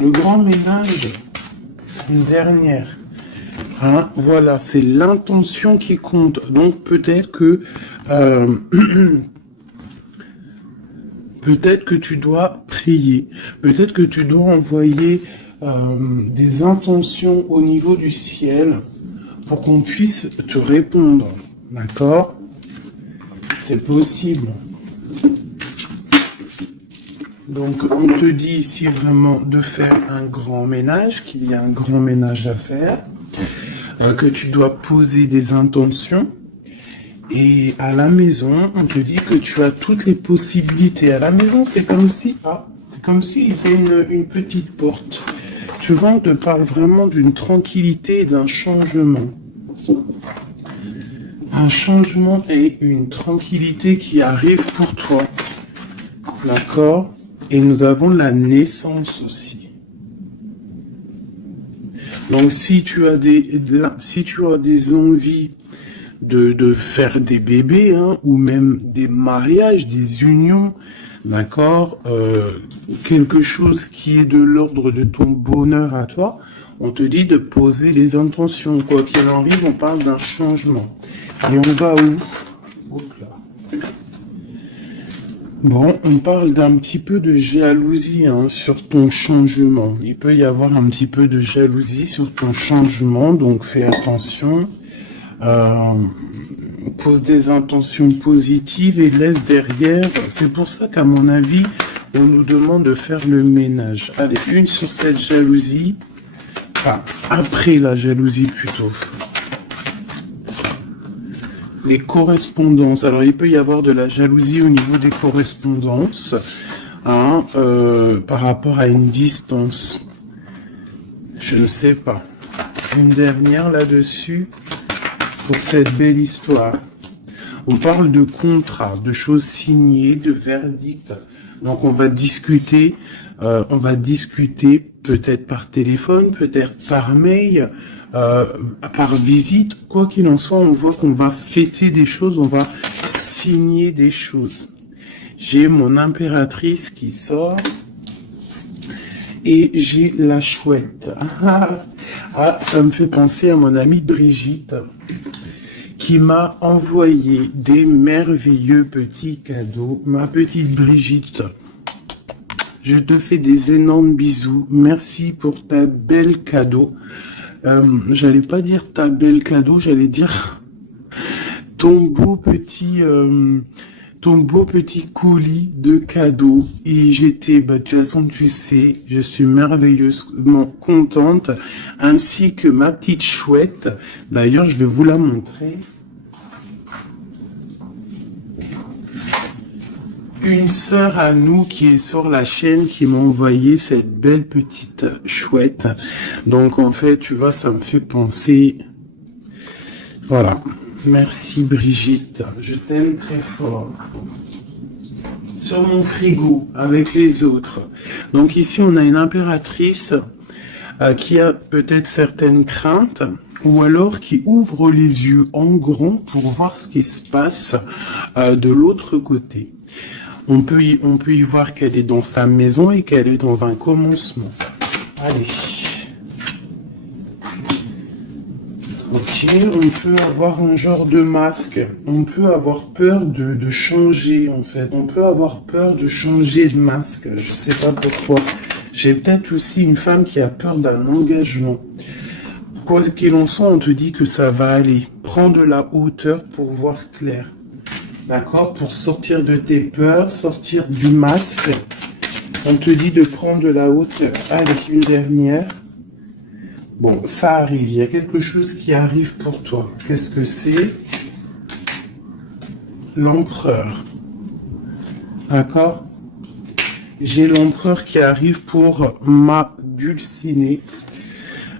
Le grand ménage, une dernière. Hein, voilà, c'est l'intention qui compte. Donc peut-être que peut-être que tu dois prier, peut-être que tu dois envoyer des intentions au niveau du ciel pour qu'on puisse te répondre. D'accord? C'est possible. Donc on te dit ici vraiment de faire un grand ménage, qu'il y a un grand ménage à faire, que tu dois poser des intentions. Et à la maison, on te dit que tu as toutes les possibilités. À la maison, c'est comme si, c'est comme s'il y avait une petite porte. Tu vois, on te parle vraiment d'une tranquillité et d'un changement. Un changement et une tranquillité qui arrive pour toi. D'accord? Et nous avons la naissance aussi. Donc si tu as des envies de faire des bébés, hein, ou même des mariages, des unions, d'accord, quelque chose qui est de l'ordre de ton bonheur à toi, on te dit de poser les intentions. Quoi qu'il arrive, on parle d'un changement. Et on va où? Hop là. Bon, on parle d'un petit peu de jalousie, hein, sur ton changement. Il peut y avoir un petit peu de jalousie sur ton changement, donc fais attention. Pose des intentions positives et laisse derrière. C'est pour ça qu'à mon avis, on nous demande de faire le ménage. Allez, une sur cette jalousie. Enfin, après la jalousie plutôt. Les correspondances. Alors, il peut y avoir de la jalousie au niveau des correspondances, hein, par rapport à une distance. Je ne sais pas. Une dernière là-dessus pour cette belle histoire. On parle de contrat, de choses signées, de verdicts. Donc, on va discuter peut-être par téléphone, peut-être par mail, par visite. Quoi qu'il en soit, on voit qu'on va fêter des choses, on va signer des choses. J'ai mon impératrice qui sort et j'ai la chouette. Ça me fait penser à mon amie Brigitte qui m'a envoyé des merveilleux petits cadeaux. Ma petite Brigitte, je te fais des énormes bisous. Merci pour ta belle cadeau. J'allais pas dire ta belle cadeau, j'allais dire ton beau petit colis de cadeaux. Et j'étais, de toute façon, tu sais, je suis merveilleusement contente, ainsi que ma petite chouette. D'ailleurs, je vais vous la montrer. Une sœur à nous qui est sur la chaîne qui m'a envoyé cette belle petite chouette. Donc en fait, tu vois, ça me fait penser. Voilà. Merci Brigitte. Je t'aime très fort. Sur mon frigo, avec les autres. Donc ici, on a une impératrice qui a peut-être certaines craintes, ou alors qui ouvre les yeux en grand pour voir ce qui se passe de l'autre côté. On peut y voir qu'elle est dans sa maison et qu'elle est dans un commencement. Allez. Ok, on peut avoir un genre de masque. On peut avoir peur de changer, en fait. On peut avoir peur de changer de masque. Je sais pas pourquoi. J'ai peut-être aussi une femme qui a peur d'un engagement. Quoi qu'il en soit, on te dit que ça va aller. Prends de la hauteur pour voir clair. D'accord? Pour sortir de tes peurs, sortir du masque. On te dit de prendre de la hauteur. Allez, une dernière. Bon, ça arrive. Il y a quelque chose qui arrive pour toi. Qu'est-ce que c'est? L'empereur. D'accord? J'ai l'empereur qui arrive pour ma dulcinée,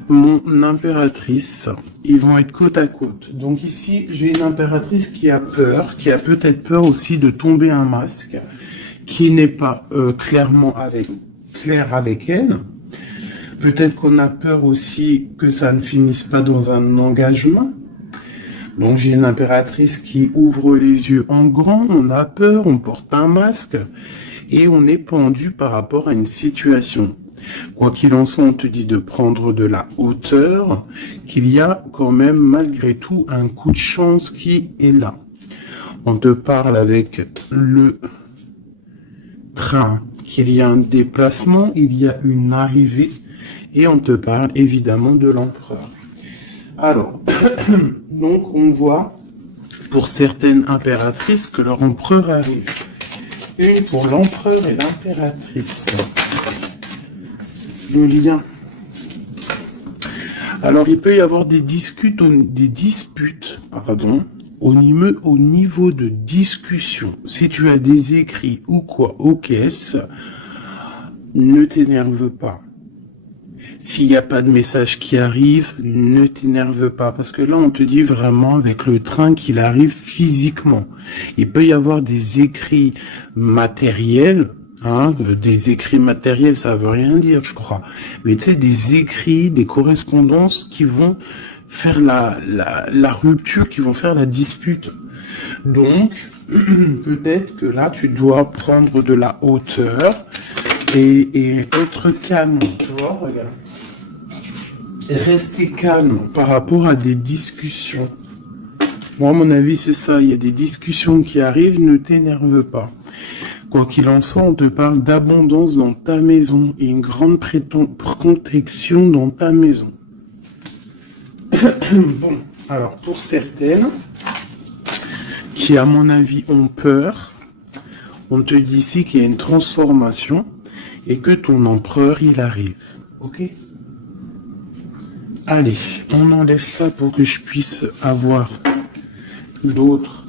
mon impératrice. Ils vont être côte à côte. Donc ici, j'ai une impératrice qui a peur, qui a peut-être peur aussi de tomber un masque, qui n'est pas clair avec elle. Peut-être qu'on a peur aussi que ça ne finisse pas dans un engagement. Donc j'ai une impératrice qui ouvre les yeux en grand, on a peur, on porte un masque et on est pendu par rapport à une situation. Quoi qu'il en soit, on te dit de prendre de la hauteur, qu'il y a quand même malgré tout un coup de chance qui est là. On te parle avec le train, qu'il y a un déplacement, il y a une arrivée, et on te parle évidemment de l'empereur. Alors, donc on voit pour certaines impératrices que leur empereur arrive. Une pour l'empereur et l'impératrice. Le lien. Alors il peut y avoir des disputes, au niveau de discussion. Si tu as des écrits ou quoi aux caisses, ne t'énerve pas. S'il n'y a pas de message qui arrive, ne t'énerve pas. Parce que là, on te dit vraiment avec le train qu'il arrive physiquement. Il peut y avoir des écrits matériels. Des écrits matériels, ça veut rien dire, je crois. Mais tu sais, des écrits, des correspondances qui vont faire la rupture, qui vont faire la dispute. Donc, peut-être que là, tu dois prendre de la hauteur et être calme, tu vois, regarde. Rester calme par rapport à des discussions. Moi, à mon avis, c'est ça. Il y a des discussions qui arrivent, ne t'énerve pas. Quoi qu'il en soit, on te parle d'abondance dans ta maison et une grande protection dans ta maison. Bon, alors pour certaines qui, à mon avis, ont peur, on te dit ici qu'il y a une transformation et que ton empereur, il arrive. Ok ? Allez, on enlève ça pour que je puisse avoir d'autres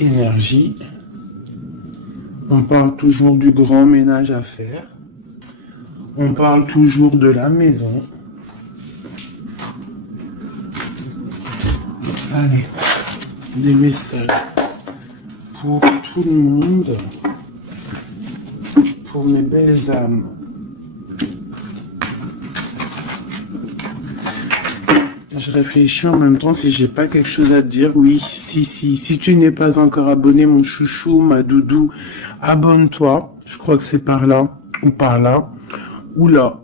énergies. On parle toujours du grand ménage à faire. On parle toujours de la maison. Allez, des messages pour tout le monde, pour mes belles âmes. Je réfléchis en même temps si j'ai pas quelque chose à te dire. Oui, si tu n'es pas encore abonné, mon chouchou, ma doudou, abonne-toi. Je crois que c'est par là ou par là. Oula.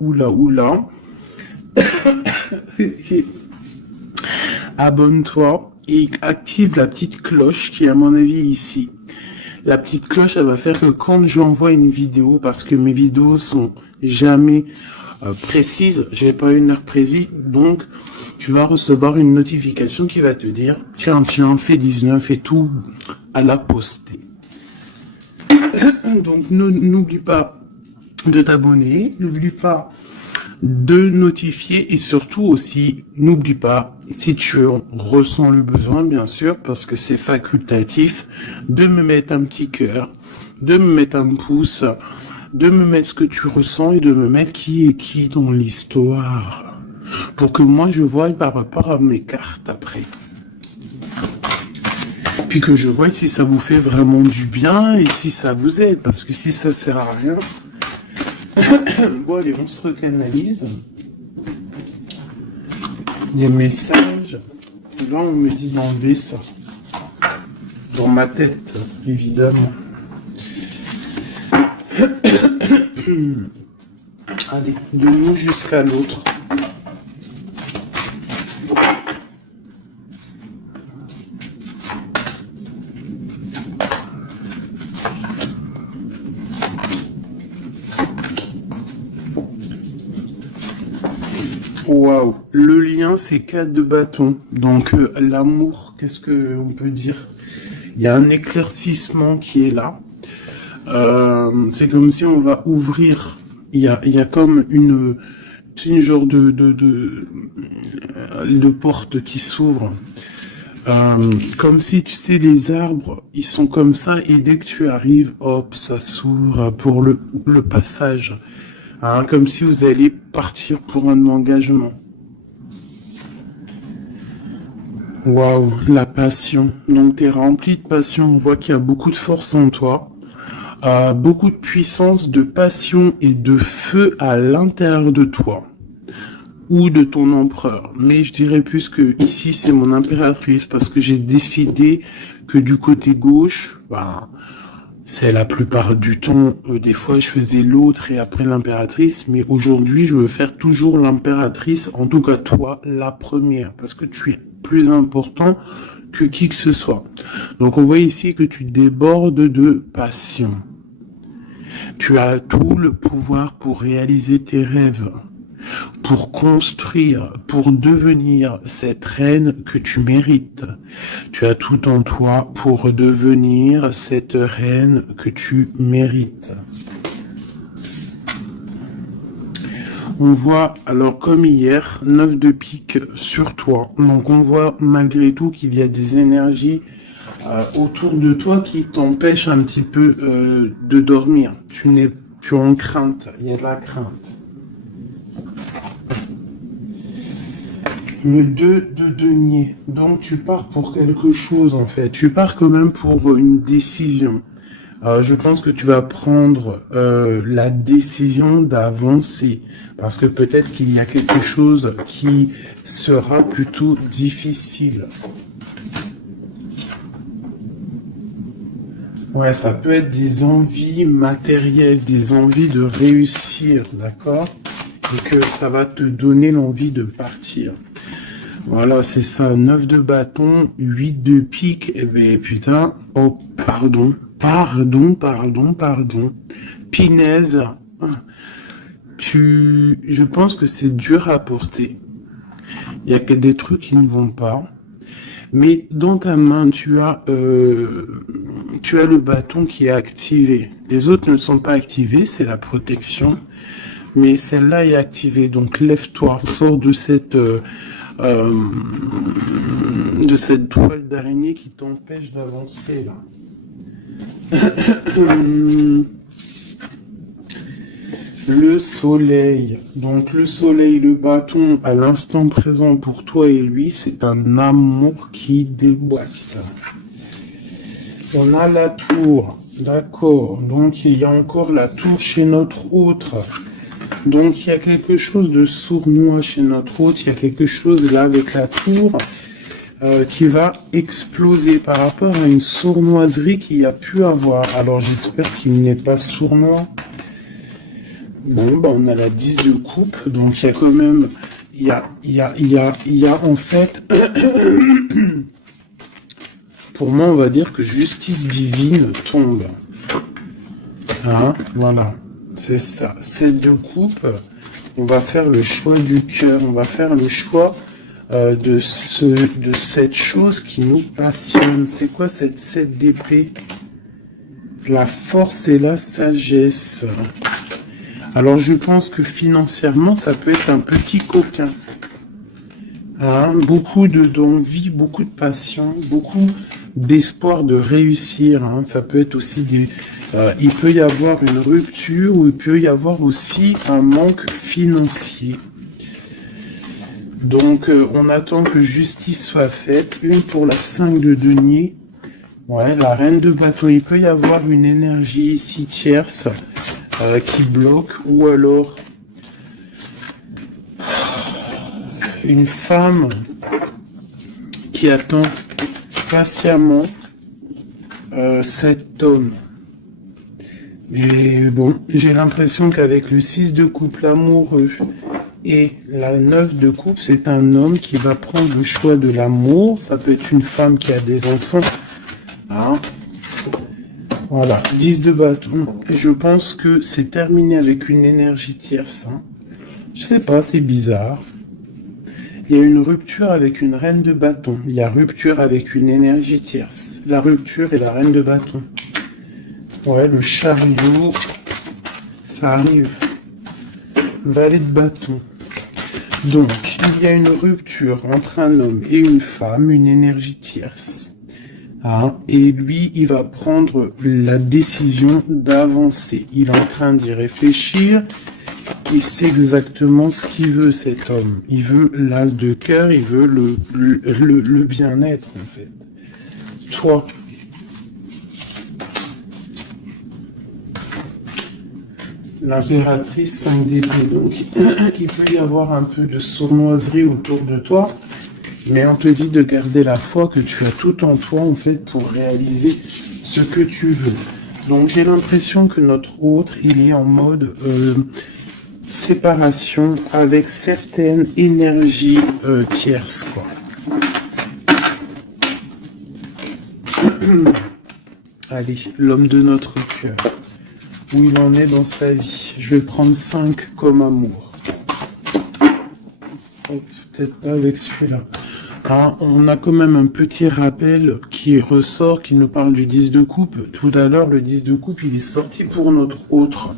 Abonne-toi et active la petite cloche qui est à mon avis ici. La petite cloche, elle va faire que quand j'envoie une vidéo, parce que mes vidéos sont jamais précises, j'ai pas une heure précise, donc tu vas recevoir une notification qui va te dire tiens, fais 19 et tout à la poster. Donc n'oublie pas de t'abonner, n'oublie pas de notifier et surtout aussi, n'oublie pas, si tu ressens le besoin, bien sûr, parce que c'est facultatif, de me mettre un petit cœur, de me mettre un pouce, de me mettre ce que tu ressens et de me mettre qui est qui dans l'histoire. Pour que moi je voie par rapport à mes cartes après. Puis que je vois si ça vous fait vraiment du bien et si ça vous aide. Parce que si ça sert à rien... Bon allez, on se recanalise. Des messages. Là on me dit d'enlever ça. Dans ma tête, évidemment. Allez, de nous jusqu'à l'autre. Waouh, le lien c'est 4 de bâton. Donc l'amour, qu'est-ce que on peut dire? Il y a un éclaircissement qui est là. C'est comme si on va ouvrir. Il y a comme une genre de porte qui s'ouvre. Comme si tu sais les arbres, ils sont comme ça et dès que tu arrives, hop, ça s'ouvre pour le passage. Hein, comme si vous allez partir pour un engagement. Waouh, la passion. Donc tu es rempli de passion, on voit qu'il y a beaucoup de force en toi. Beaucoup de puissance, de passion et de feu à l'intérieur de toi. Ou de ton empereur. Mais je dirais plus que ici c'est mon impératrice parce que j'ai décidé que du côté gauche, C'est la plupart du temps, des fois je faisais l'autre et après l'impératrice, mais aujourd'hui je veux faire toujours l'impératrice, en tout cas toi, la première, parce que tu es plus important que qui que ce soit. Donc on voit ici que tu débordes de passion. Tu as tout le pouvoir pour réaliser tes rêves, pour construire, pour devenir cette reine que tu mérites. Tu as tout en toi pour devenir cette reine que tu mérites. On voit, alors comme hier, 9 de pique sur toi. Donc on voit malgré tout qu'il y a des énergies autour de toi qui t'empêchent un petit peu de dormir. Tu es en crainte, il y a de la crainte. Le 2 de denier. Donc tu pars pour quelque chose en fait. Tu pars quand même pour une décision. Je pense que tu vas prendre la décision d'avancer. Parce que peut-être qu'il y a quelque chose qui sera plutôt difficile. Ouais, ça peut être des envies matérielles, des envies de réussir, d'accord? Et que ça va te donner l'envie de partir. Voilà, c'est ça, 9 de bâton, 8 de pique, et ben putain, oh, pardon, Pinaise, je pense que c'est dur à porter. Il y a que des trucs qui ne vont pas. Mais dans ta main, tu as le bâton qui est activé. Les autres ne sont pas activés, c'est la protection. Mais celle-là est activée. Donc lève-toi, sors de cette toile d'araignée qui t'empêche d'avancer là. Le soleil. Donc le soleil, le bâton, à l'instant présent pour toi et lui, c'est un amour qui déboîte. On a la tour. D'accord. Donc il y a encore la tour chez notre autre. Donc il y a quelque chose de sournois chez notre autre. Il y a quelque chose là avec la tour qui va exploser par rapport à une sournoiserie qu'il y a pu avoir. Alors j'espère qu'il n'est pas sournois. Bon, bah on a la 10 de coupe, donc il y a quand même, il y a en fait, pour moi on va dire que justice divine tombe. Hein, voilà, c'est ça, 7 de coupe, on va faire le choix du cœur, on va faire le choix de cette chose qui nous passionne. C'est quoi cette 7 d'épée? La force et la sagesse. Alors je pense que financièrement, ça peut être un petit coquin. Hein, beaucoup d'envie, beaucoup de passion, beaucoup d'espoir de réussir. Hein. Ça peut être aussi il peut y avoir une rupture ou il peut y avoir aussi un manque financier. Donc on attend que justice soit faite. Une pour la 5 de denier. Ouais, la reine de bâton. Il peut y avoir une énergie ici tierce. Qui bloque, ou alors une femme qui attend patiemment cet homme. Mais bon, j'ai l'impression qu'avec le 6 de coupe, l'amoureux, et la 9 de coupe, c'est un homme qui va prendre le choix de l'amour. Ça peut être une femme qui a des enfants. Hein? Voilà, 10 de bâton. Et je pense que c'est terminé avec une énergie tierce. Hein. Je sais pas, c'est bizarre. Il y a une rupture avec une reine de bâton. Il y a rupture avec une énergie tierce. La rupture et la reine de bâton. Ouais, le chariot, ça arrive. Valet de bâton. Donc, il y a une rupture entre un homme et une femme, une énergie tierce. Ah, et lui, il va prendre la décision d'avancer. Il est en train d'y réfléchir. Il sait exactement ce qu'il veut, cet homme. Il veut l'as de cœur, il veut le bien-être, en fait. Toi. L'impératrice 5 d'épée. Donc, il peut y avoir un peu de sournoiserie autour de toi. Mais on te dit de garder la foi que tu as tout en toi, en fait, pour réaliser ce que tu veux. Donc j'ai l'impression que notre autre, il est en mode séparation avec certaines énergies tierces, quoi. Allez, l'homme de notre cœur. Où il en est dans sa vie. Je vais prendre 5 comme amour. Oh, peut-être pas avec celui-là. Ah, on a quand même un petit rappel qui ressort, qui nous parle du 10 de coupe. Tout à l'heure, le 10 de coupe, il est sorti pour notre autre.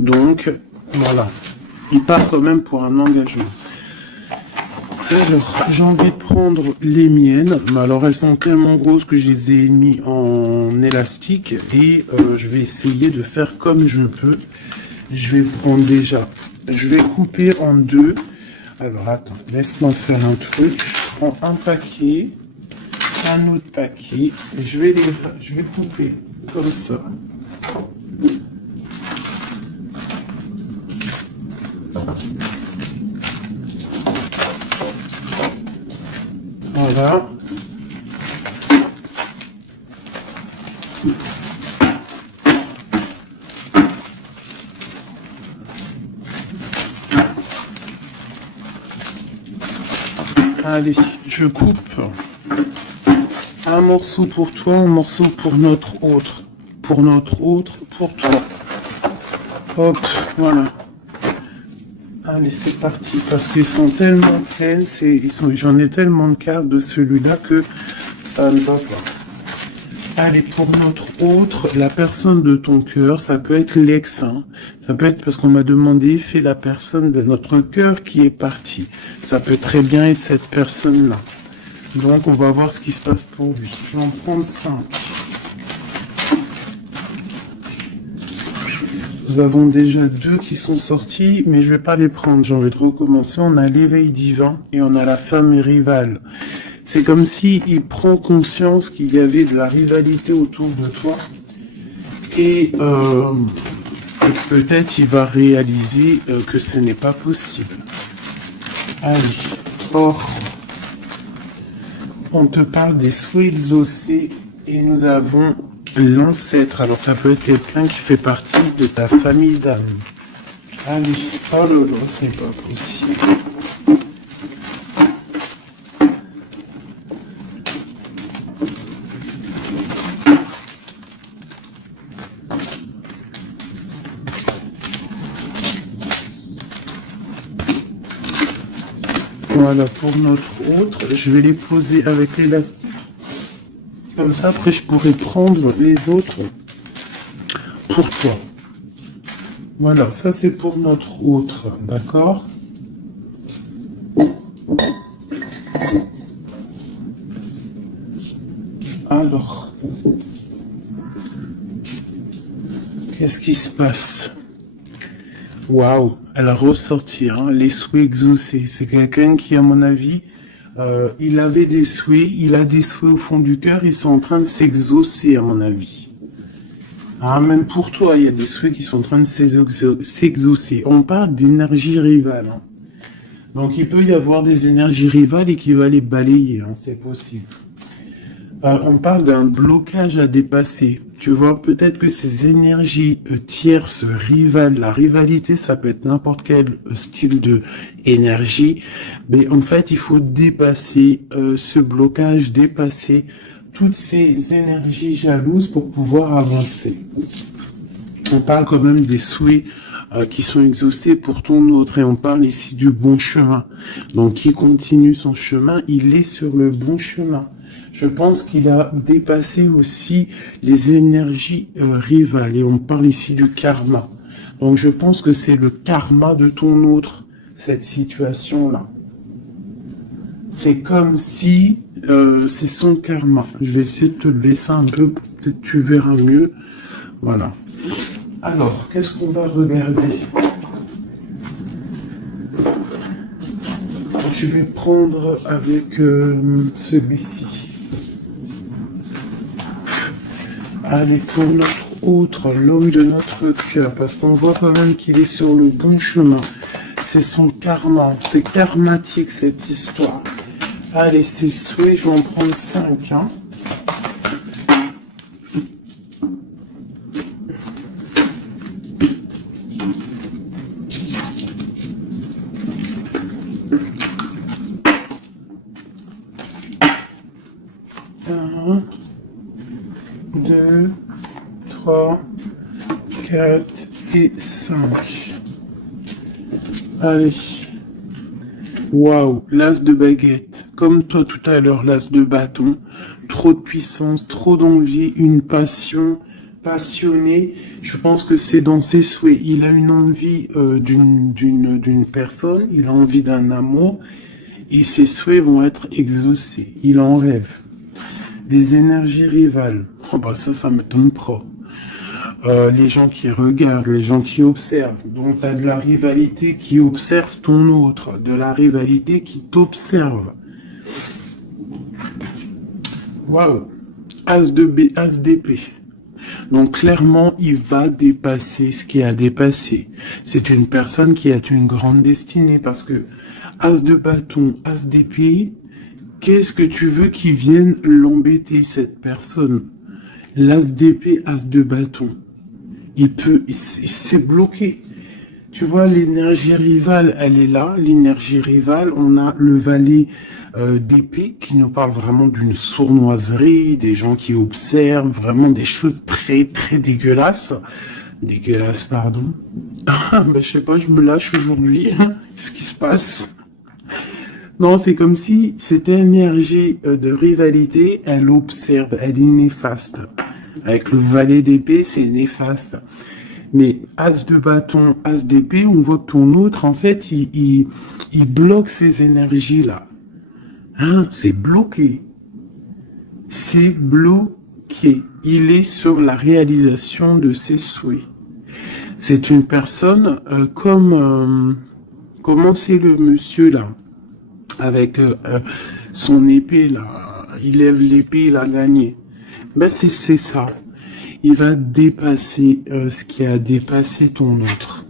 Donc, voilà. Il part quand même pour un engagement. Alors, j'ai envie de prendre les miennes, mais alors elles sont tellement grosses que je les ai mis en élastique et je vais essayer de faire comme je peux. Je vais prendre déjà, je vais couper en deux. Alors attends, laisse-moi faire un truc. Je prends un paquet, un autre paquet, je vais couper comme ça. Voilà. Allez, je coupe un morceau pour toi, un morceau pour notre autre. Pour notre autre, pour toi. Hop, voilà. Allez, c'est parti, parce qu'ils sont tellement pleines, j'en ai tellement de cartes de celui-là que ça ne va pas. Allez, pour notre autre, la personne de ton cœur, ça peut être l'ex, hein. Ça peut être parce qu'on m'a demandé, fais la personne de notre cœur qui est partie. Ça peut très bien être cette personne-là. Donc, on va voir ce qui se passe pour lui. Je vais en prendre 5. Nous avons déjà 2 qui sont sortis, mais je vais pas les prendre. J'ai envie de recommencer. On a l'éveil divin et on a la femme rivale. C'est comme si il prend conscience qu'il y avait de la rivalité autour de toi et peut-être il va réaliser que ce n'est pas possible. Allez, or, on te parle des souhaits exaucés et nous avons l'ancêtre. Alors ça peut être quelqu'un qui fait partie de ta famille d'âme. Allez, oh là là, c'est pas possible. Voilà, pour notre autre, je vais les poser avec l'élastique. Comme ça, après, je pourrai prendre les autres pour toi. Voilà, ça c'est pour notre autre, d'accord? Alors, qu'est-ce qui se passe? Waouh, elle a ressorti, hein, les souhaits exaucés. C'est quelqu'un qui, à mon avis, il avait des souhaits, il a des souhaits au fond du cœur, ils sont en train de s'exaucer, à mon avis. Ah, même pour toi, il y a des souhaits qui sont en train de s'exaucer. On parle d'énergie rivale. Hein. Donc, il peut y avoir des énergies rivales et qui va les balayer, hein, c'est possible. On parle d'un blocage à dépasser. Tu vois, peut-être que ces énergies tierces, rivales, la rivalité, ça peut être n'importe quel style de énergie, mais en fait, il faut dépasser ce blocage, dépasser toutes ces énergies jalouses pour pouvoir avancer. On parle quand même des souhaits qui sont exaucés pour ton autre, et on parle ici du bon chemin. Donc, qui continue son chemin, il est sur le bon chemin. Je pense qu'il a dépassé aussi les énergies rivales. Et on parle ici du karma. Donc je pense que c'est le karma de ton autre, cette situation-là. C'est comme si c'est son karma. Je vais essayer de te lever ça un peu, peut-être tu verras mieux. Voilà. Alors, qu'est-ce qu'on va regarder? Je vais prendre avec celui-ci. Allez, pour notre autre, l'homme de notre cœur, parce qu'on voit quand même qu'il est sur le bon chemin. C'est son karma, c'est karmatique cette histoire. Allez, c'est souhait, je vais en prendre 5. Hein. Un, 2, 3, 4 et 5. Allez. Waouh, l'as de baguette. Comme toi tout à l'heure, l'as de bâton. Trop de puissance, trop d'envie, une passion, passionné. Je pense que c'est dans ses souhaits. Il a une envie d'une personne, il a envie d'un amour, et ses souhaits vont être exaucés. Il en rêve. Les énergies rivales. Oh bah ça m'étonne pas. Les gens qui regardent, les gens qui observent. Donc, tu as de la rivalité qui observe ton autre, de la rivalité qui t'observe. Waouh! As de B, As d'épée. Donc, clairement, il va dépasser ce qui a dépassé. C'est une personne qui a une grande destinée parce que As de bâton, As d'épée, qu'est-ce que tu veux qui vienne l'embêter, cette personne? L'As d'épée, As de bâton. Il s'est bloqué. Tu vois, l'énergie rivale, elle est là. L'énergie rivale, on a le valet d'épée qui nous parle vraiment d'une sournoiserie, des gens qui observent vraiment des choses très, très dégueulasses. Dégueulasses, pardon. Ah, ben, je sais pas, je me lâche aujourd'hui. Qu'est-ce qui se passe? Non, c'est comme si cette énergie de rivalité, elle observe, elle est néfaste. Avec le valet d'épée, c'est néfaste. Mais As de bâton, As d'épée, on voit que ton autre, en fait, il bloque ces énergies-là. Hein, c'est bloqué. C'est bloqué. Il est sur la réalisation de ses souhaits. C'est une personne comment c'est le monsieur là, avec son épée là, il lève l'épée, il a gagné. Ben c'est ça. Il va dépasser ce qui a dépassé ton autre.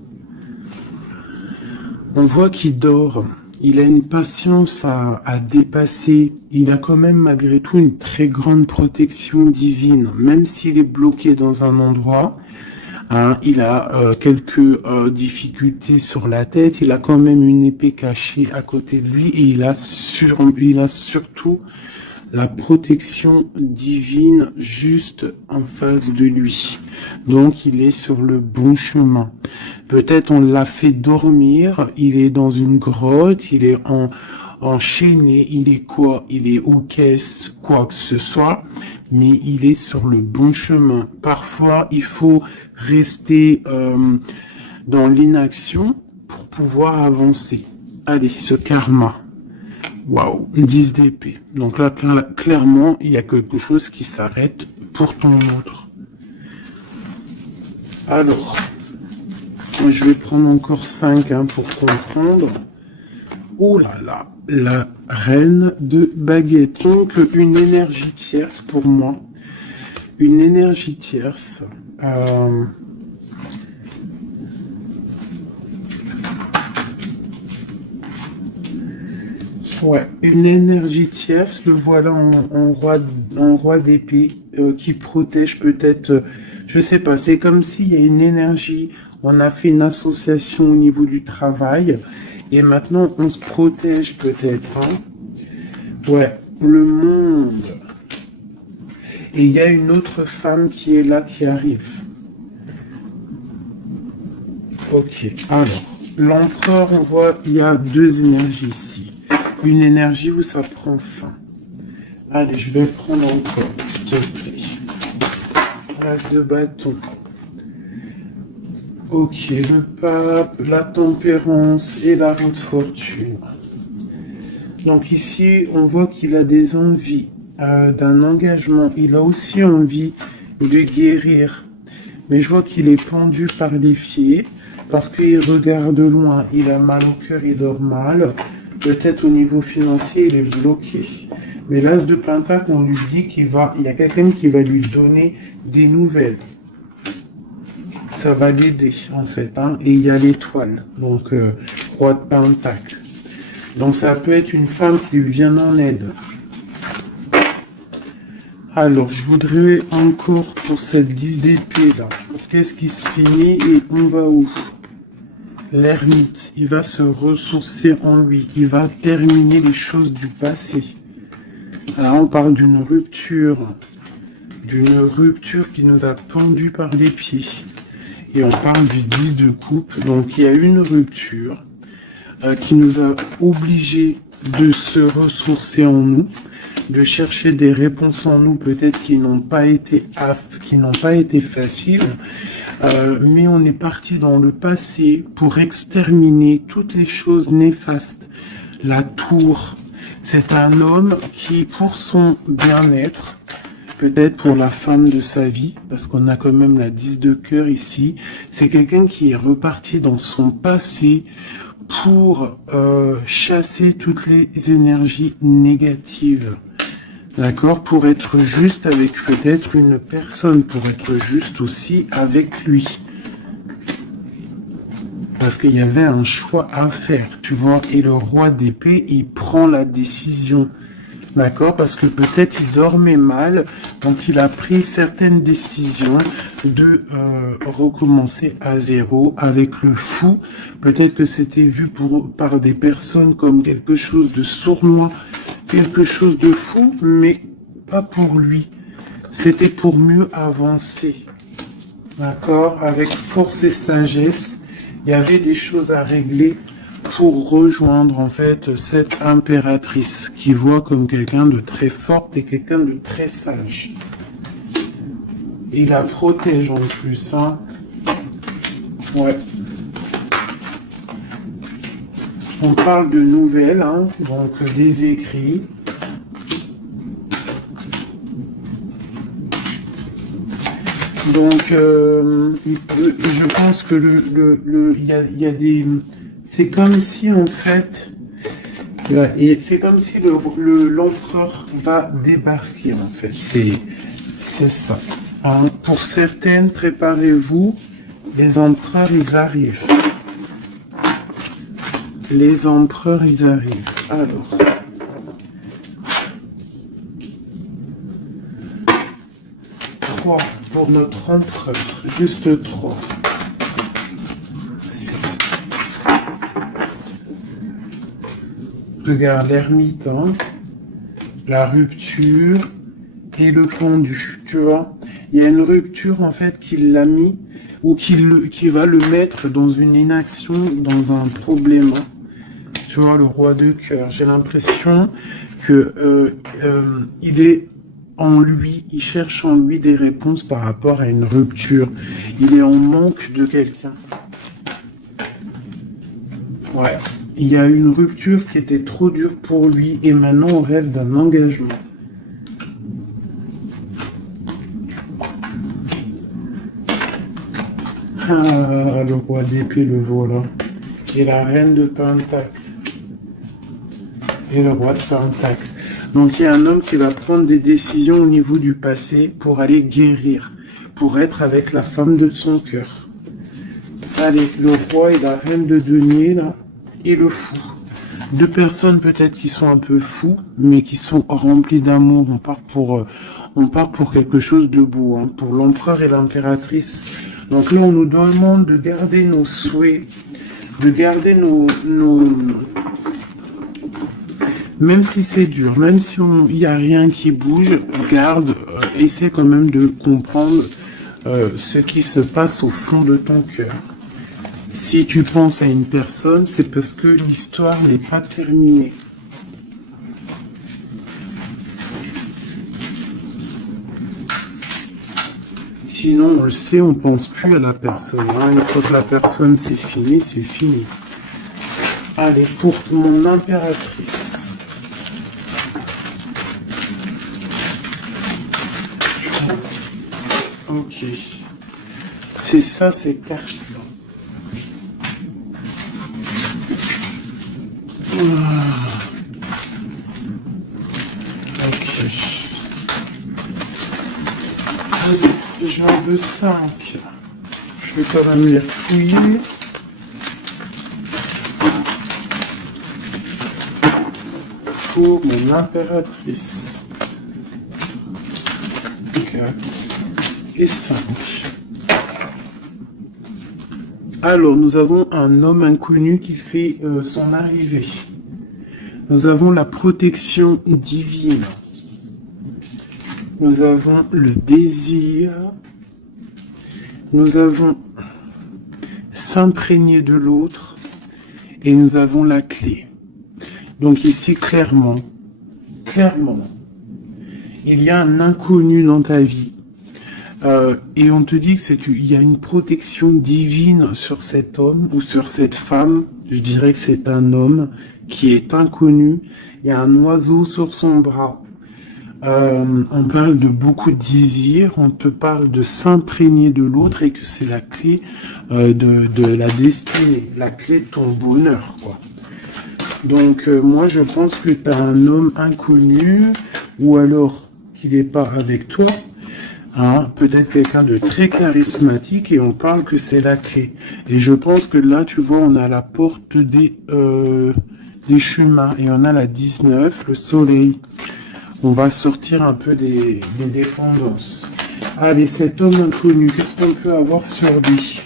On voit qu'il dort. Il a une patience à dépasser. Il a quand même malgré tout une très grande protection divine. Même s'il est bloqué dans un endroit, hein, il a quelques difficultés sur la tête. Il a quand même une épée cachée à côté de lui. Et il a surtout la protection divine juste en face de lui. Donc il est sur le bon chemin. Peut-être on l'a fait dormir, il est dans une grotte, il est enchaîné, il est quoi? Il est aux caisses, quoi que ce soit, mais il est sur le bon chemin. Parfois il faut rester dans l'inaction pour pouvoir avancer. Allez, ce karma. Waouh, 10 d'épée. Donc là, clairement, il y a quelque chose qui s'arrête pour ton autre. Alors, je vais prendre encore 5 pour comprendre. Oh là là, la reine de baguette. Donc, une énergie tierce pour moi. Une énergie tierce. Ouais, une énergie tierce, le voilà en roi d'épée qui protège peut-être, je sais pas, c'est comme s'il y a une énergie, on a fait une association au niveau du travail et maintenant on se protège peut-être. Hein. Ouais, le monde. Et il y a une autre femme qui est là, qui arrive. Ok, alors, l'empereur, on voit, il y a 2 énergies ici. Une énergie où ça prend fin. Allez, je vais prendre encore, s'il te plaît. L'as de bâton. Ok, le pape, la tempérance et la roue de fortune. Donc ici, on voit qu'il a des envies d'un engagement. Il a aussi envie de guérir. Mais je vois qu'il est pendu par les pieds parce qu'il regarde loin. Il a mal au cœur, il dort mal. Peut-être au niveau financier, il est bloqué. Mais l'as de pentacle, on lui dit qu'il y a quelqu'un qui va lui donner des nouvelles. Ça va l'aider, en fait. Hein. Et il y a l'étoile, donc roi de pentacle. Donc ça peut être une femme qui lui vient en aide. Alors, je voudrais encore pour cette 10 d'épée là. Qu'est-ce qui se finit et on va où? L'ermite, il va se ressourcer en lui. Il va terminer les choses du passé. Là, on parle d'une rupture qui nous a pendu par les pieds. Et on parle du 10 de coupe. Donc, il y a une rupture qui nous a obligés de se ressourcer en nous, de chercher des réponses en nous, peut-être qui n'ont pas été faciles, mais on est parti dans le passé pour exterminer toutes les choses néfastes. La tour, c'est un homme qui, pour son bien-être, peut-être pour la femme de sa vie, parce qu'on a quand même la 10 de cœur ici, c'est quelqu'un qui est reparti dans son passé pour chasser toutes les énergies négatives. D'accord? Pour être juste avec peut-être une personne, pour être juste aussi avec lui. Parce qu'il y avait un choix à faire, tu vois. Et le roi d'épée, il prend la décision. D'accord? Parce que peut-être il dormait mal, donc il a pris certaines décisions de recommencer à zéro avec le fou. Peut-être que c'était vu par des personnes comme quelque chose de sournois, quelque chose de fou, mais pas pour lui. C'était pour mieux avancer. D'accord? Avec force et sagesse, il y avait des choses à régler pour rejoindre en fait cette impératrice qui voit comme quelqu'un de très forte et quelqu'un de très sage. Et il la protège en plus, hein. Ouais. On parle de nouvelles, hein, donc des écrits. Donc, je pense que il y a des... C'est comme si, en fait, et c'est comme si l'empereur va débarquer, en fait. C'est ça. Hein, pour certaines, préparez-vous, les empereurs, ils arrivent. Les empereurs, ils arrivent. Alors. 3 pour notre empereur. Juste 3. Regarde l'ermite, hein, la rupture et le pendu, tu vois. Il y a une rupture en fait qui l'a mis ou qui va le mettre dans une inaction, dans un problème. Tu vois, le roi de cœur. J'ai l'impression que il est en lui, il cherche en lui des réponses par rapport à une rupture. Il est en manque de quelqu'un. Ouais. Il y a une rupture qui était trop dure pour lui et maintenant on rêve d'un engagement. Ah, le roi d'épée, le voilà. Et la reine de Pentacle. Et le roi de Pentacle. Donc il y a un homme qui va prendre des décisions au niveau du passé pour aller guérir, pour être avec la femme de son cœur. Allez, le roi et la reine de denier, là. Et le fou. Deux personnes peut-être qui sont un peu fous, mais qui sont remplies d'amour. On part pour quelque chose de beau, hein, pour l'empereur et l'impératrice. Donc là, on nous demande de garder nos souhaits, de garder même si c'est dur, même si il n'y a rien qui bouge, garde, essaie quand même de comprendre ce qui se passe au fond de ton cœur. Si tu penses à une personne, c'est parce que l'histoire n'est pas terminée. Sinon, on le sait, on pense plus à la personne. Hein. Une fois que la personne c'est fini, c'est fini. Allez, pour mon impératrice. Ok. C'est ça, c'est cartes. Ok. Allez, j'en veux 5. Je vais quand même les fouiller. Pour mon impératrice. 4 et 5. Alors, nous avons un homme inconnu qui fait son arrivée. Nous avons la protection divine. Nous avons le désir. Nous avons s'imprégner de l'autre. Et nous avons la clé. Donc ici, clairement, il y a un inconnu dans ta vie. Et on te dit que il y a une protection divine sur cet homme ou sur cette femme. Je dirais que c'est un homme qui est inconnu. Il y a un oiseau sur son bras. On parle de beaucoup de désirs. On te parle de s'imprégner de l'autre et que c'est la clé de la destinée, la clé de ton bonheur, quoi. Donc moi je pense que tu as un homme inconnu ou alors qu'il n'est pas avec toi. Hein, peut-être quelqu'un de très charismatique et on parle que c'est la clé. Et je pense que là, tu vois, on a la porte des chemins et on a la 19, le soleil. On va sortir un peu des dépendances. Allez, cet homme inconnu, qu'est-ce qu'on peut avoir sur lui?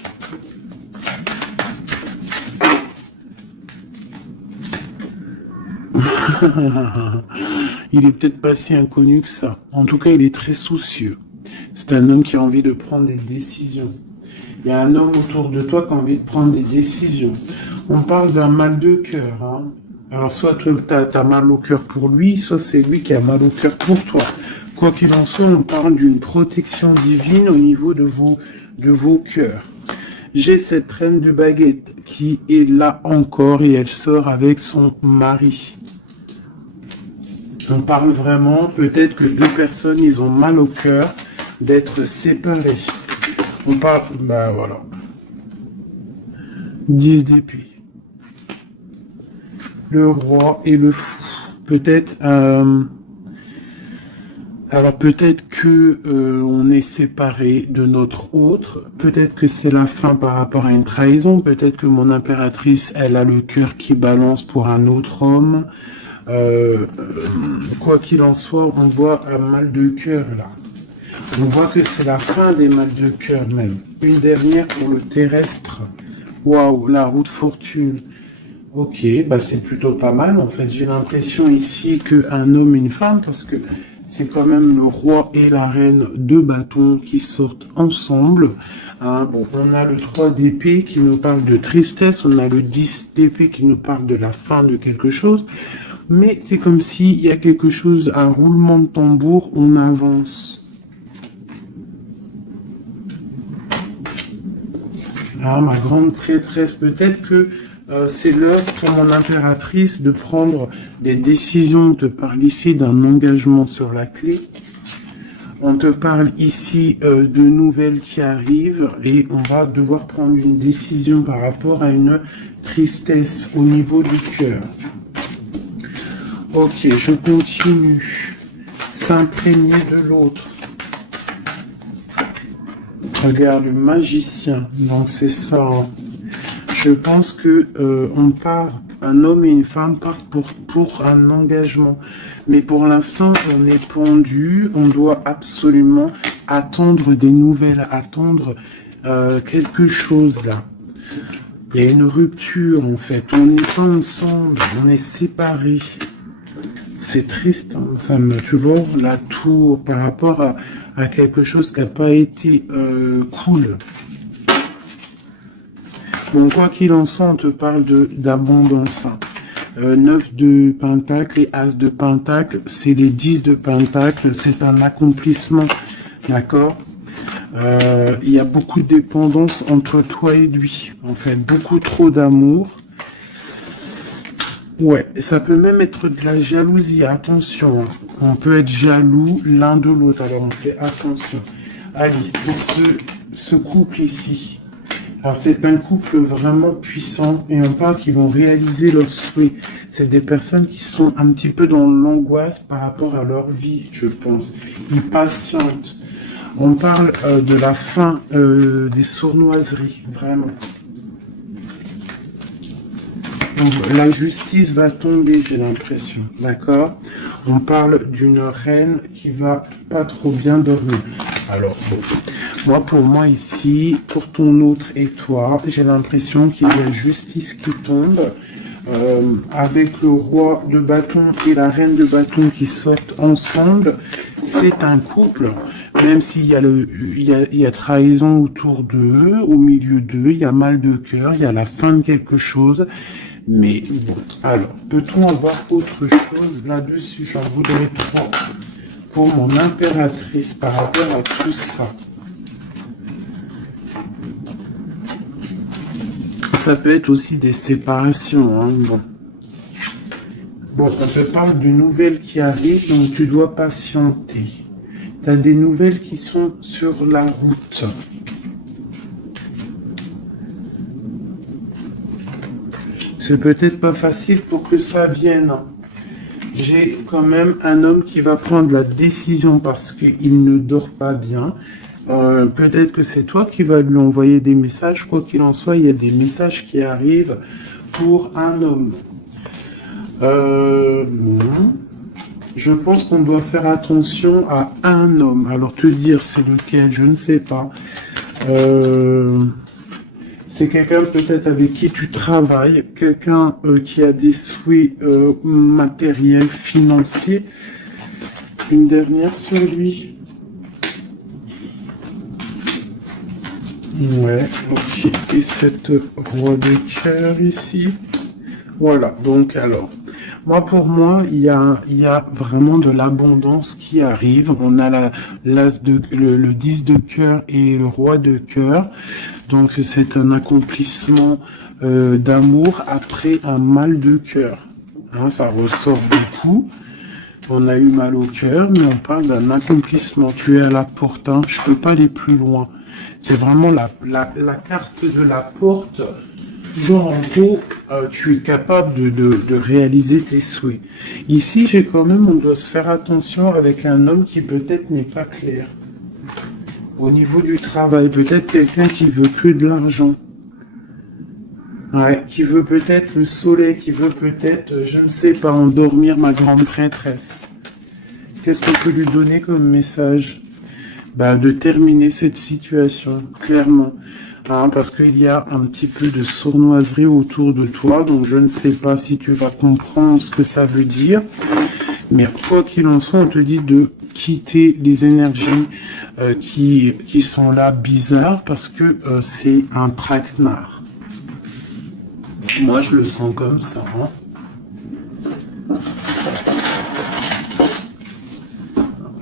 Il est peut-être pas si inconnu que ça. En tout cas, il est très soucieux. C'est un homme qui a envie de prendre des décisions. Il y a un homme autour de toi qui a envie de prendre des décisions. On parle d'un mal de cœur. Hein. Alors, soit tu as mal au cœur pour lui, soit c'est lui qui a mal au cœur pour toi. Quoi qu'il en soit, on parle d'une protection divine au niveau de vos cœurs. J'ai cette reine de baguette qui est là encore et elle sort avec son mari. On parle vraiment, peut-être que deux personnes, ils ont mal au cœur d'être séparés. On parle, ben voilà. 10 d'épée. Le roi et le fou. Peut-être, alors peut-être que on est séparé de notre autre. Peut-être que c'est la fin par rapport à une trahison. Peut-être que mon impératrice, elle a le cœur qui balance pour un autre homme. Quoi qu'il en soit, on voit un mal de cœur là. On voit que c'est la fin des mal de cœur même. Une dernière pour le terrestre. Waouh, la roue de fortune. Ok, bah c'est plutôt pas mal. En fait, j'ai l'impression ici qu'un homme et une femme, parce que c'est quand même le roi et la reine, deux bâtons qui sortent ensemble. Hein, bon, on a le 3 d'épée qui nous parle de tristesse, on a le 10 d'épée qui nous parle de la fin de quelque chose. Mais c'est comme s'il y a quelque chose, un roulement de tambour, on avance. Ah, ma grande prêtresse, peut-être que c'est l'heure pour mon impératrice de prendre des décisions. On te parle ici d'un engagement sur la clé. On te parle ici de nouvelles qui arrivent et on va devoir prendre une décision par rapport à une tristesse au niveau du cœur. Ok, je continue. S'imprégner de l'autre. Regarde, le magicien. Donc c'est ça. Hein. Je pense que on part, un homme et une femme partent pour un engagement. Mais pour l'instant, on est pendu. On doit absolument attendre des nouvelles, attendre quelque chose là. Il y a une rupture en fait. On n'est pas ensemble, on est séparés. C'est triste, hein. Ça me, tu vois, la tour par rapport à quelque chose qui n'a pas été cool. Bon, quoi qu'il en soit, on te parle d'abondance. 9 de pentacle et as de pentacle, c'est les 10 de pentacle, c'est un accomplissement, d'accord. Il y a beaucoup de dépendance entre toi et lui, en fait, beaucoup trop d'amour. Ouais, ça peut même être de la jalousie, attention, on peut être jaloux l'un de l'autre, alors on fait attention. Allez, pour ce couple ici, alors c'est un couple vraiment puissant et on parle qu'ils vont réaliser leurs souhaits. C'est des personnes qui sont un petit peu dans l'angoisse par rapport à leur vie, je pense. Ils patientent. On parle de la fin des sournoiseries, vraiment. Donc, la justice va tomber, j'ai l'impression, d'accord? On parle d'une reine qui va pas trop bien dormir. Alors, bon. Moi, pour moi ici, pour ton autre et toi, j'ai l'impression qu'il y a justice qui tombe. Avec le roi de bâton et la reine de bâton qui sortent ensemble, c'est un couple. Même s'il y a il y a trahison autour d'eux, au milieu d'eux, il y a mal de cœur, il y a la fin de quelque chose. Mais bon, alors, peut-on avoir autre chose là-dessus? J'en voudrais trop pour mon impératrice par rapport à tout ça. Ça peut être aussi des séparations. Hein, bon. Bon, on te parle de nouvelles qui arrivent, donc tu dois patienter. Tu as des nouvelles qui sont sur la route. C'est peut-être pas facile pour que ça vienne. J'ai quand même un homme qui va prendre la décision parce qu'il ne dort pas bien. Peut-être que c'est toi qui vas lui envoyer des messages. Quoi qu'il en soit, il y a des messages qui arrivent pour un homme. Je pense qu'on doit faire attention à un homme. Alors te dire c'est lequel, je ne sais pas. C'est quelqu'un peut-être avec qui tu travailles, quelqu'un qui a des souhaits matériels, financiers. Une dernière sur lui. Ouais, ok. Et cette roi de cœur ici. Voilà, donc alors, pour moi, il y a vraiment de l'abondance qui arrive. On a le 10 de cœur et le roi de cœur. Donc c'est un accomplissement d'amour après un mal de cœur. Hein, ça ressort beaucoup. On a eu mal au cœur, mais on parle d'un accomplissement. Tu es à la porte, hein, je peux pas aller plus loin. C'est vraiment la carte de la porte. Genre en gros, tu es capable de réaliser tes souhaits. Ici, j'ai quand même, on doit se faire attention avec un homme qui peut-être n'est pas clair. Au niveau du travail, peut-être quelqu'un qui veut que de l'argent. Ouais, qui veut peut-être le soleil, qui veut peut-être, je ne sais pas, endormir ma grande prêtresse. Qu'est-ce qu'on peut lui donner comme message? Bah, de terminer cette situation, clairement. Hein, parce qu'il y a un petit peu de sournoiserie autour de toi, donc je ne sais pas si tu vas comprendre ce que ça veut dire. Mais quoi qu'il en soit, on te dit de quitter les énergies qui sont là bizarres, parce que c'est un traquenard. Moi, je le sens comme ça. Hein.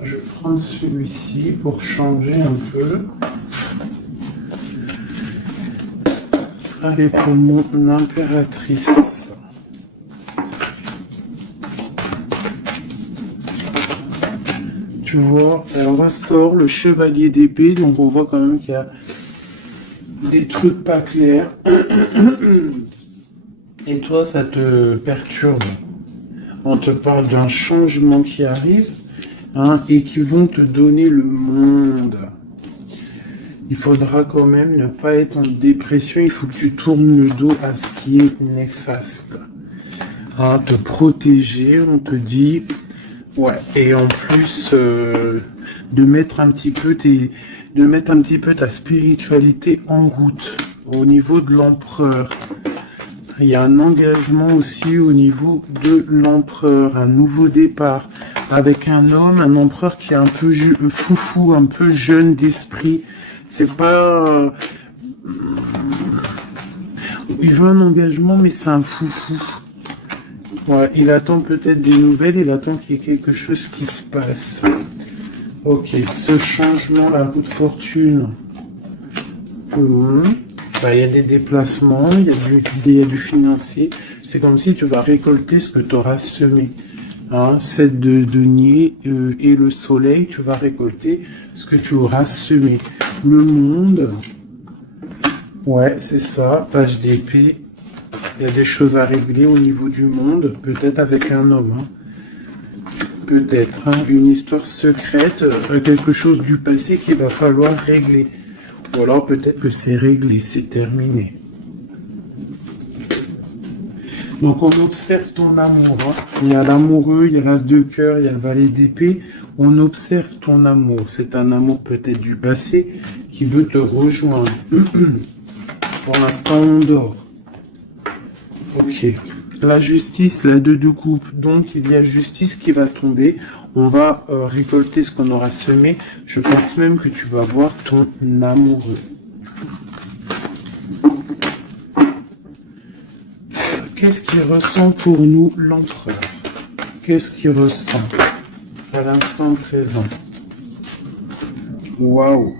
Je vais prendre celui-ci pour changer un peu. Allez, pour mon impératrice. Tu vois, elle ressort le chevalier d'épée, donc on voit quand même qu'il y a des trucs pas clairs. Et toi, ça te perturbe. On te parle d'un changement qui arrive, hein, et qui vont te donner le monde. Il faudra quand même ne pas être en dépression, il faut que tu tournes le dos à ce qui est néfaste. Hein, te protéger, on te dit, ouais, et en plus de mettre un petit peu ta spiritualité en route au niveau de l'empereur. Il y a un engagement aussi au niveau de l'empereur, un nouveau départ avec un homme, un empereur qui est un peu foufou, un peu jeune d'esprit. C'est pas... il veut un engagement, mais c'est un foufou. Ouais, il attend peut-être des nouvelles, il attend qu'il y ait quelque chose qui se passe. Ok, ce changement, la roue de fortune. Bah, il y a des déplacements, il y a du financier. C'est comme si tu vas récolter ce que tu auras semé. Hein, 7 de denier et le soleil, tu vas récolter ce que tu auras semé. Le monde, ouais, c'est ça, page d'épée. Il y a des choses à régler au niveau du monde, peut-être avec un homme. Hein. Peut-être, hein, une histoire secrète, quelque chose du passé qu'il va falloir régler. Ou alors peut-être que c'est réglé, c'est terminé. Donc on observe ton amour. Hein. Il y a l'amoureux, il y a l'as de cœur, il y a le valet d'épée. On observe ton amour. C'est un amour peut-être du passé qui veut te rejoindre. Pour l'instant, on dort. Ok. La justice, la 2 de coupe. Donc il y a justice qui va tomber. On va récolter ce qu'on aura semé. Je pense même que tu vas voir ton amoureux. Qu'est-ce qu'il ressent pour nous, l'empereur? Qu'est-ce qu'il ressent à l'instant présent? Waouh!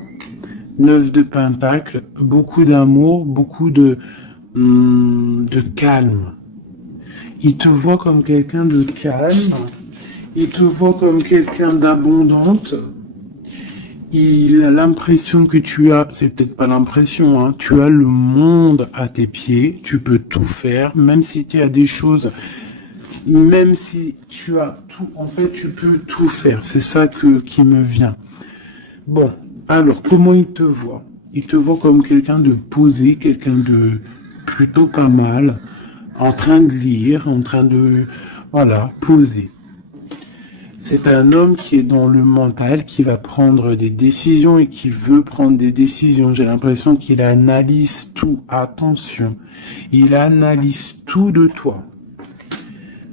9 de Pentacle, beaucoup d'amour, beaucoup de calme. Il te voit comme quelqu'un de calme, il te voit comme quelqu'un d'abondante. Il a l'impression que tu as, c'est peut-être pas l'impression, hein, tu as le monde à tes pieds, tu peux tout faire, même si tu as des choses, même si tu as tout, en fait, tu peux tout faire. C'est ça qui me vient. Bon, alors, comment il te voit? Il te voit comme quelqu'un de posé, quelqu'un de plutôt pas mal, en train de lire, en train de, voilà, poser. C'est un homme qui est dans le mental, qui va prendre des décisions et qui veut prendre des décisions. J'ai l'impression qu'il analyse tout. Attention, il analyse tout de toi.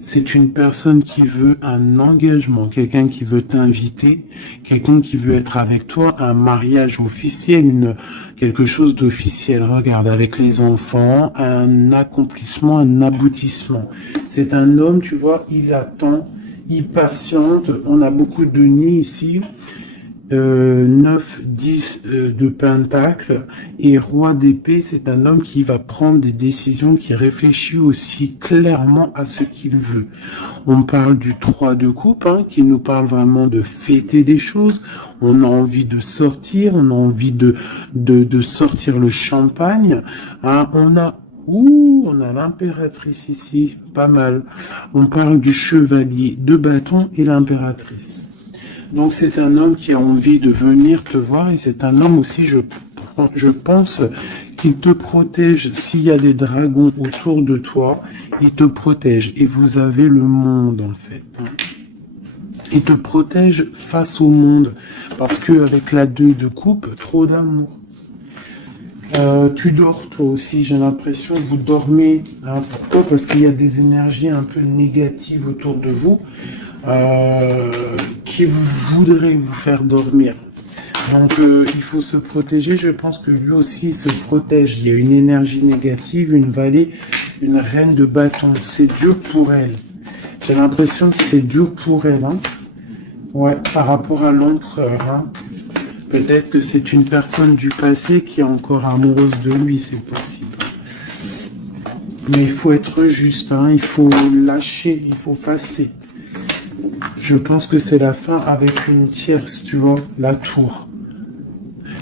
C'est une personne qui veut un engagement, quelqu'un qui veut t'inviter, quelqu'un qui veut être avec toi, un mariage officiel, quelque chose d'officiel. Regarde, avec les enfants, un accomplissement, un aboutissement. C'est un homme, tu vois, il attend. Il patiente, on a beaucoup de nids ici, 9, 10 de Pentacle, et Roi d'épée, c'est un homme qui va prendre des décisions, qui réfléchit aussi clairement à ce qu'il veut. On parle du 3 de coupe, hein, qui nous parle vraiment de fêter des choses, on a envie de sortir, on a envie de sortir le champagne, hein, on a l'impératrice ici, pas mal. On parle du chevalier de bâton et l'impératrice. Donc c'est un homme qui a envie de venir te voir et c'est un homme aussi, je pense, qu'il te protège. S'il y a des dragons autour de toi, il te protège. Et vous avez le monde en fait. Il te protège face au monde. Parce qu'avec la 2 de coupe, trop d'amour. Tu dors toi aussi, j'ai l'impression que vous dormez. Hein, pourquoi? Parce qu'il y a des énergies un peu négatives autour de vous qui voudraient vous faire dormir. Donc il faut se protéger, je pense que lui aussi se protège. Il y a une énergie négative, une vallée, une reine de bâton. C'est dur pour elle. J'ai l'impression que c'est dur pour elle. Hein. Ouais, par rapport à l'empereur. Hein. Peut-être que c'est une personne du passé qui est encore amoureuse de lui, c'est possible. Mais il faut être juste, hein, il faut lâcher, il faut passer. Je pense que c'est la fin avec une tierce, tu vois, la tour.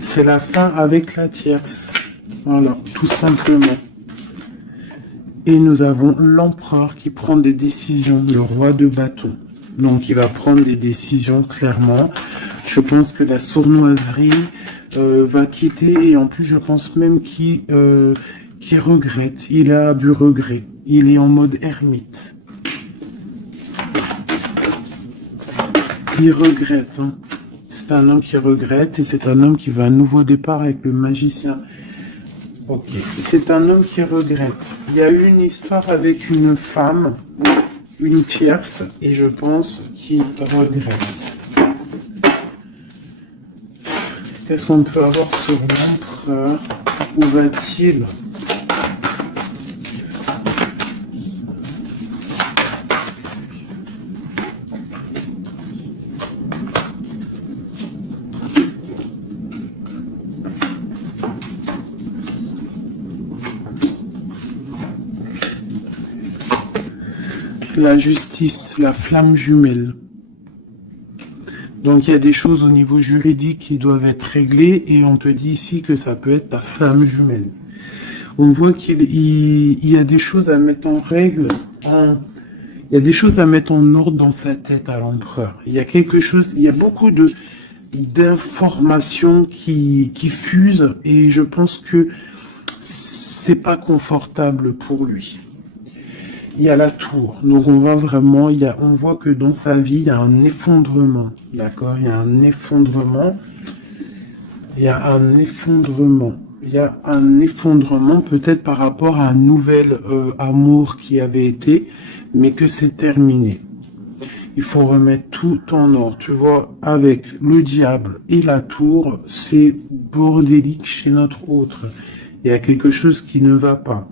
C'est la fin avec la tierce. Voilà, tout simplement. Et nous avons l'empereur qui prend des décisions, le roi de bâton. Donc il va prendre des décisions clairement. Je pense que la sournoiserie va quitter et en plus je pense même qu'il regrette. Il a du regret. Il est en mode ermite. Il regrette. Hein. C'est un homme qui regrette et c'est un homme qui veut un nouveau départ avec le magicien. Ok. C'est un homme qui regrette. Il y a eu une histoire avec une femme, une tierce, et je pense qu'il regrette. Qu'est-ce qu'on peut avoir sur l'empereur? Où va-t-il? La justice, la flamme jumelle. Donc il y a des choses au niveau juridique qui doivent être réglées et on te dit ici que ça peut être ta flamme jumelle. On voit qu'il y a des choses à mettre en règle, il y a des choses à mettre en ordre dans sa tête à l'empereur. Il y a quelque chose, il y a beaucoup d'informations qui fusent et je pense que c'est pas confortable pour lui. il y a la tour. Donc on voit vraiment, on voit que dans sa vie, il y a un effondrement. D'accord? Il y a un effondrement. Il y a un effondrement. Il y a un effondrement peut-être par rapport à un nouvel amour qui avait été, mais que c'est terminé. Il faut remettre tout en ordre. Tu vois, avec le diable et la tour, c'est bordélique chez notre autre. Il y a quelque chose qui ne va pas.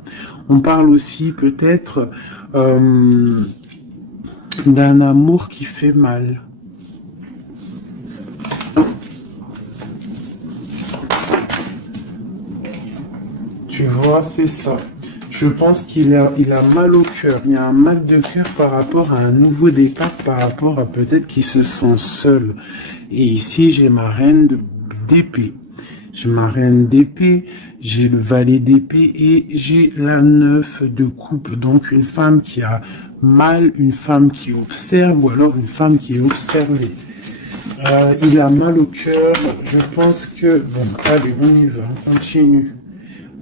On parle aussi peut-être d'un amour qui fait mal. Tu vois, c'est ça. Je pense qu'il a mal au cœur. Il y a un mal de cœur par rapport à un nouveau départ, par rapport à peut-être qu'il se sent seul. Et ici, j'ai ma reine d'épée. J'ai ma reine d'épée, j'ai le valet d'épée et j'ai la 9 de coupe. Donc une femme qui a mal, une femme qui observe ou alors une femme qui est observée. Il a mal au cœur. Je pense que... Bon, allez, on y va, on continue.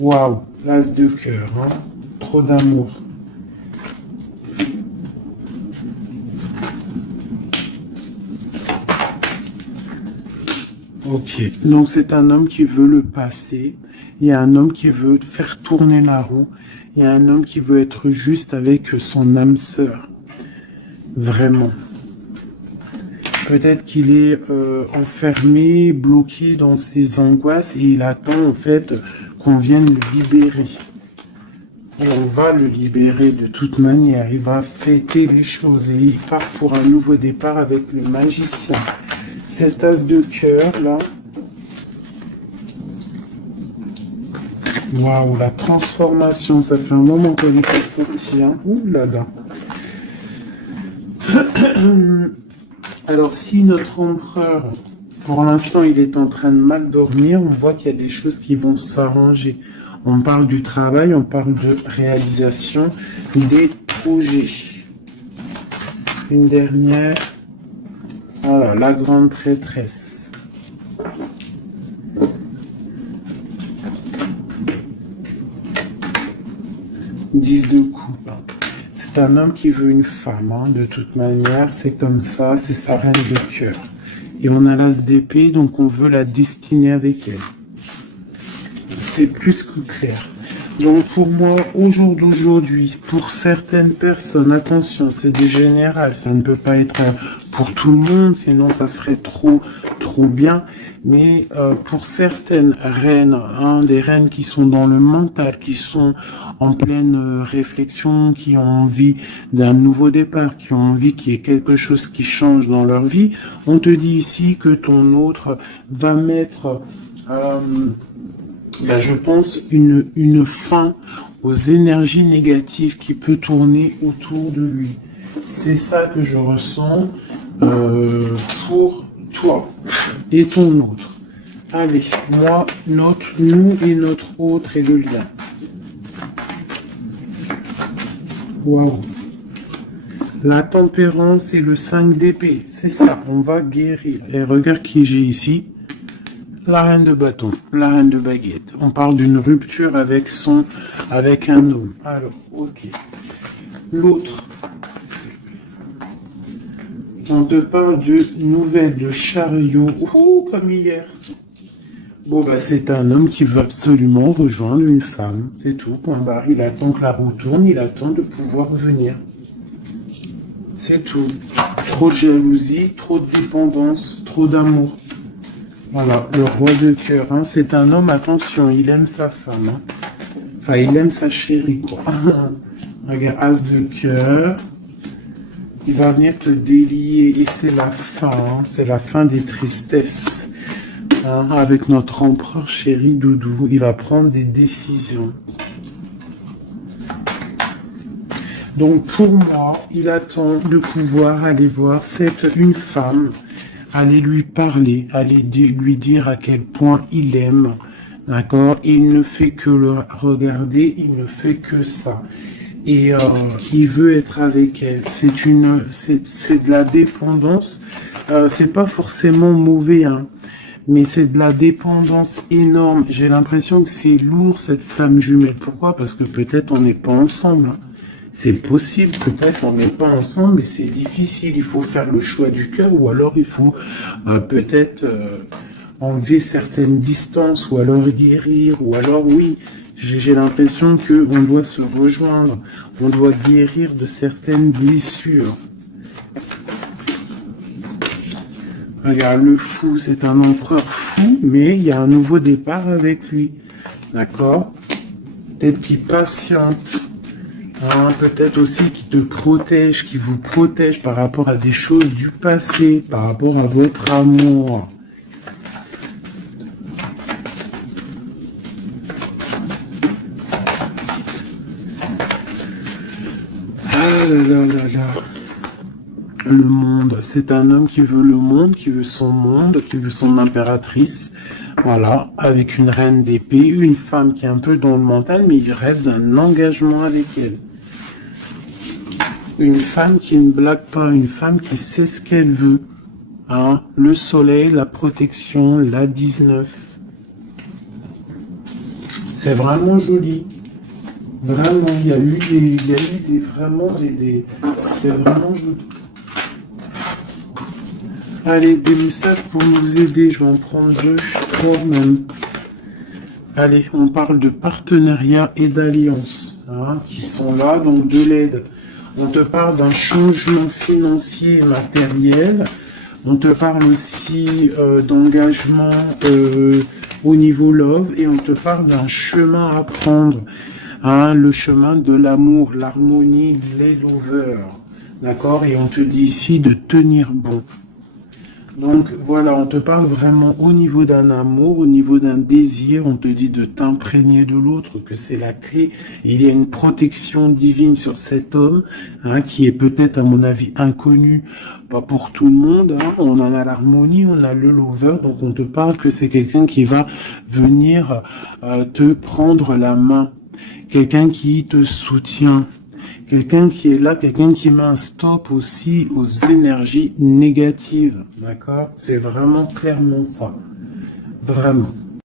Waouh, l'as de cœur, hein. Trop d'amour. Ok, donc c'est un homme qui veut le passé, il y a un homme qui veut faire tourner la roue, il y a un homme qui veut être juste avec son âme sœur. Vraiment. Peut-être qu'il est enfermé, bloqué dans ses angoisses et il attend en fait qu'on vienne le libérer. Et on va le libérer de toute manière. Il va fêter les choses et il part pour un nouveau départ avec le magicien. Cet as de cœur là. Waouh, la transformation, ça fait un moment qu'elle n'est pas sortie. Hein. Ouh là là. Alors si notre empereur, pour l'instant, il est en train de mal dormir, on voit qu'il y a des choses qui vont s'arranger. On parle du travail, on parle de réalisation des projets. Une dernière. Voilà, la grande prêtresse. Dix de coupe. C'est un homme qui veut une femme, hein, de toute manière. C'est comme ça, c'est sa reine de cœur. Et on a l'as d'épée, donc on veut la destiner avec elle. C'est plus que clair. Donc pour moi, au jour d'aujourd'hui, pour certaines personnes, attention, c'est des générales, ça ne peut pas être pour tout le monde, sinon ça serait trop bien. Mais pour certaines reines, hein, des reines qui sont dans le mental, qui sont en pleine réflexion, qui ont envie d'un nouveau départ, qui ont envie qu'il y ait quelque chose qui change dans leur vie, on te dit ici que ton autre va mettre... je pense une fin aux énergies négatives qui peut tourner autour de lui. C'est ça que je ressens pour toi et ton autre. Allez, moi, nous et notre autre et le lien. Waouh. La tempérance et le 5 d'épée, c'est ça, on va guérir. Et regarde qui j'ai ici. La reine de bâton, la reine de baguette. On parle d'une rupture avec un homme. Alors, ok. L'autre. On te parle de nouvelles de chariot. Oh, comme hier. Bon, bah, c'est un homme qui veut absolument rejoindre une femme. C'est tout, point barre. Il attend que la roue tourne, il attend de pouvoir venir. C'est tout. Trop de jalousie, trop de dépendance, trop d'amour. Voilà, le roi de cœur, hein, c'est un homme, attention, il aime sa femme. Hein. Enfin, il aime sa chérie, quoi. Regarde, as de cœur. Il va venir te délier et c'est la fin, hein, c'est la fin des tristesses. Hein, avec notre empereur chéri Doudou, il va prendre des décisions. Donc pour moi, il attend de pouvoir aller voir une femme, aller lui parler, aller lui dire à quel point il aime, d'accord? Il ne fait que le regarder, il ne fait que ça. Et il veut être avec elle. C'est de la dépendance. C'est pas forcément mauvais, hein, mais c'est de la dépendance énorme. J'ai l'impression que c'est lourd cette flamme jumelle. Pourquoi? Parce que peut-être on n'est pas ensemble. Hein. C'est possible, peut-être on n'est pas ensemble et c'est difficile. Il faut faire le choix du cœur ou alors il faut peut-être enlever certaines distances ou alors guérir ou alors oui, j'ai l'impression qu'on doit se rejoindre, on doit guérir de certaines blessures. Regarde, le fou, c'est un empereur fou, mais il y a un nouveau départ avec lui. D'accord? Peut-être qu'il patiente. Hein, peut-être aussi qu'il te protège, qu'il vous protège par rapport à des choses du passé, par rapport à votre amour. Ah là là là là. Le monde, c'est un homme qui veut le monde, qui veut son monde, qui veut son impératrice. Voilà, avec une reine d'épée, une femme qui est un peu dans le mental, mais il rêve d'un engagement avec elle. Une femme qui ne blague pas, une femme qui sait ce qu'elle veut. Hein, le soleil, la protection, la 19. C'est vraiment joli. Vraiment, il y a eu c'est vraiment joli. Allez, des messages pour nous aider. Je vais en prendre 2, 3 même. Allez, on parle de partenariat et d'alliance hein, qui sont là, donc de l'aide. On te parle d'un changement financier et matériel. On te parle aussi d'engagement au niveau love et on te parle d'un chemin à prendre. Hein, le chemin de l'amour, l'harmonie, les lovers. D'accord? Et on te dit ici de tenir bon. Donc voilà, on te parle vraiment au niveau d'un amour, au niveau d'un désir, on te dit de t'imprégner de l'autre, que c'est la clé. Il y a une protection divine sur cet homme, hein, qui est peut-être à mon avis inconnu, pas pour tout le monde. Hein. On en a l'harmonie, on a le lover, donc on te parle que c'est quelqu'un qui va venir te prendre la main, quelqu'un qui te soutient. Quelqu'un qui est là, quelqu'un qui met un stop aussi aux énergies négatives, d'accord? C'est vraiment clairement ça, vraiment.